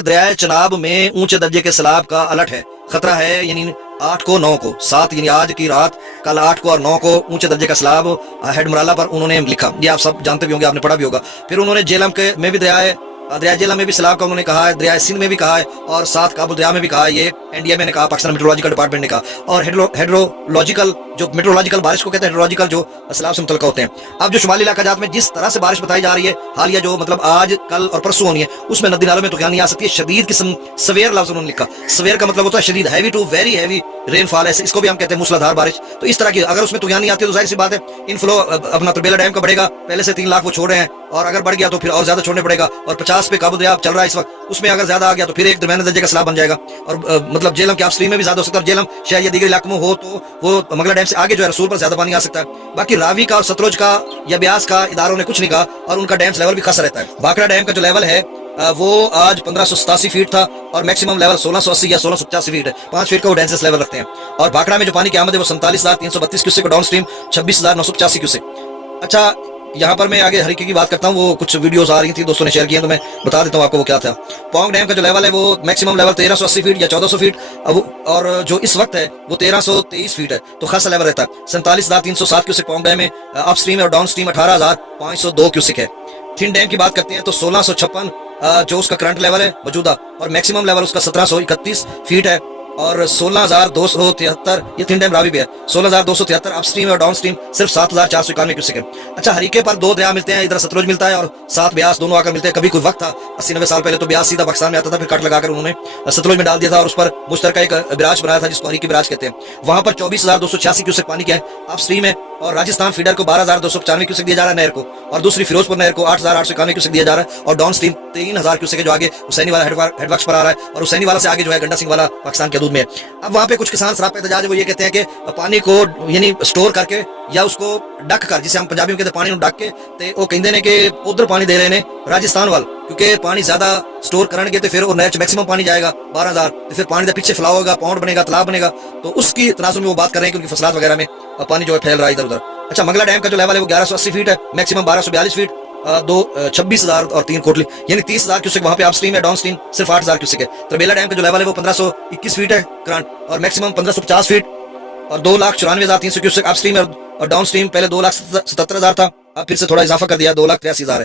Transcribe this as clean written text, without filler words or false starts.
कि दरियाए चनाब में ऊंचे दर्जे के सैलाब का अलर्ट है, खतरा है। यानी 8 को 9 को 7 यानी आज की रात, कल 8 को और 9 को ऊंचे दर्जे का सैलाब हेड मराला पर उन्होंने लिखा। ये आप सब जानते भी होंगे, आपने पढ़ा भी होगा। फिर उन्होंने जेलम के में भी दरिया जेलम में भी सैलाब का उन्होंने कहा है, दरिया सिंध में भी कहा है और साथ काबुल दरिया में भी कहा है। ये एनडीएमए ने कहा, पाकिस्तान मेट्रोलॉजिकल डिपार्टमेंट ने कहा। और हेड्रोलॉजिकल जो मेट्रोलॉजिकल बारिश को कहते हैं, हेड्रोलॉजिकल जो सैलाब से मुतल्लिक होते हैं। अब जो शुमाली इलाका जात में जिस तरह से बारिश बताई जा रही है हालिया, जो मतलब आज कल और परसों होनी है, उसमें नदी नालों में तूफान आ सकती है। शदीद किस्म, सवेर लफ्ज उन्होंने लिखा। सवेर का मतलब होता है शदीद, heavy to very heavy rainfall है, इसको भी हम कहते हैं मूसलाधार बारिश। तो इस तरह की अगर उसमें तूफान आती है तो जाहिर सी बात है इनफ्लो अपना तरबेला डैम का बढ़ेगा। पहले से 3 लाख वो छोड़ रहे हैं और अगर बढ़ गया तो फिर और ज्यादा छोड़ने पड़ेगा। और 50 पे काबू दरिया चल रहा है इस वक्त, उसमें अगर ज्यादा आ गया तो फिर एक दरमियाने दर्जे का सैलाब बन जाएगा। और मतलब जेलम के अपस्ट्रीम में भी ज्यादा हो सकता है। जेलम शायद या दीगर इलाकों में हो तो वो मंगला डैम से आगे जो है रसूल पर ज्यादा पानी आ सकता है। बाकी रावी का और सतलुज का या ब्यास का इदारों ने कुछ नहीं कहा और उनका डैम लेवल भी खसा रहता है। भाखड़ा डैम का जो लेवल है वो आज 1587 फीट था और मैक्सिमम लेवल 1680 या 1685 फीट है। 5 फीट का वो डेंसेस लेवल रखते हैं। और भाखड़ा में जो पानी की आमद है वो 47,332 क्यूसेक, डाउन स्ट्रीम 26,985 क्यूसेक। अच्छा, यहाँ पर मैं आगे हरीके की बात करता हूँ। वो कुछ वीडियोस आ रही थी, दोस्तों ने शेयर किया, तो मैं बता देता हूँ आपको वो क्या था। पोंग डैम का जो लेवल है वो मैक्सिमम लेवल 1380 फीट या 1400 फीट, और जो इस वक्त है वो 1323 फीट है, तो खासा लेवल रहता है। 47,307 क्यूसेक पोंग डैम में अप स्ट्रीम और डाउन स्ट्रीम 18,502 क्यूसेक है। थिन डैम की बात करते हैं तो 1656 जो उसका करंट लेवल है मौजूदा, और मैक्सिमम लेवल उसका 1731 फीट है और 16,273, ये थिन डैम रावी भी है, 16,273 अप स्ट्रीम और डाउन स्ट्रीम सिर्फ 7,491 क्यूसेक है। अच्छा, हरीके पर 2 दरिया मिलते हैं, इधर सतलुज मिलता है और साथ ब्यास, दोनों आकर मिलते हैं। कभी कोई वक्त था 80-90 साल पहले तो ब्यास सीधा पाकिस्तान में आता था, फिर कट लगाकर उन्होंने सतलुज में डाल दिया था और उस पर मुश्तरका एक बिराज बनाया था जिसको हरीके बिराज कहते हैं। वहां पर 24,286 क्यूसेक पानी क्या है अप स्ट्रीम है, और राजस्थान फीडर को 12,295 क्यूसेक दिया जा रहा है नहर को, और दूसरी फिरोजपुर नहर को 8,891 क्यूसेक दिया जा रहा है, और डाउन स्ट्रीम 3,000 क्यूसेक है जो आगे हुसैनी वाला हेडवर्क्स पर आ रहा है, और हुसैनी वाला से आगे जो है गंडा सिंह वाला पाकिस्तान के हदूद में है। अब वहां पे कुछ किसान शराब पे एहतजाज है, वो ये कहते हैं कि पानी को यानी स्टोर करके या उसको डक कर, जिसे हम पंजाबी में कहते हैं पानी डक के, ते वो कहते हैं कि उधर पानी दे रहे हैं राजस्थान वाल, क्योंकि पानी ज्यादा स्टोर करेंगे तो फिर नहर मैक्सिमम पानी जाएगा 12,000, तो फिर पानी के पीछे फ्लाव होगा, पौंड बनेगा, तालाब बनेगा। तो उसकी तनाजुर में वो बात कर रहे हैं कि उनकी फसलात वगैरह में पानी जो है फैल रहा है इधर उधर। अच्छा, मंगला डैम का जो लेवल है वो 1180 फीट है, मैक्सिमम 1242 फीट, 26,000 और 3 कोटली यानी 30,000 क्यूसेक वहां पे अप स्ट्रीम है, डाउन स्ट्रीम सिर्फ 8,000 क्यूसेक है। तरबेला डैम का जो लेवल है वो 1521 फीट है करंट, और मैक्सिमम 1550 फीट और 2,94,300 क्यूसेक अप स्ट्रीम और डाउन स्ट्रीम। पहले 2,77,000 था, अब फिर से थोड़ा इजाफा कर दिया, 2,83,000 है।